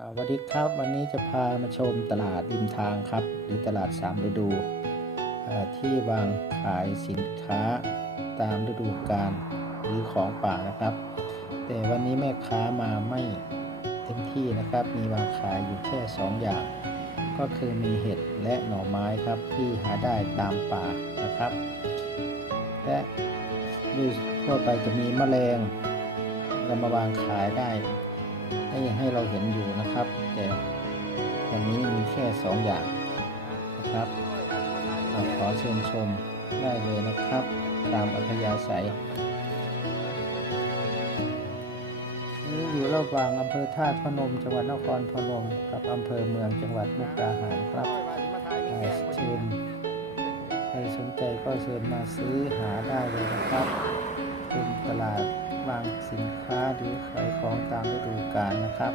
สวัสดีครับวันนี้จะพามาชมตลาดริมทางครับ หรือตลาดสามฤดู ที่วางขายสินค้าตามฤดูกาลหรือของป่านะครับ แต่วันนี้แม่ค้ามาไม่เต็มที่นะครับ มีวางขายอยู่แค่ 2 อย่าง ก็คือมีเห็ดและหน่อไม้ครับที่หาได้ตามป่านะครับ และดยทั่วไปจะมีแมลงเรามาวางขายได้ ให้เราเห็นอยู่นะครับ แต่วันนี้มีแค่สองอย่างนะครับอ่าขอเชิญชมได้เลยนะครับ ตามอัธยาศัยนี่อยู่ระหว่างอำเภอท่าตุพนม จังหวัดนครพนม กับอำเภอเมืองจังหวัดมุกดาหารครับอ่าเชิญใครสนใจก็เชิญมาซื้อหาได้เลยนะครับ ตลาดวางสินค้าหรือขายของตามฤดูกาลนะครับ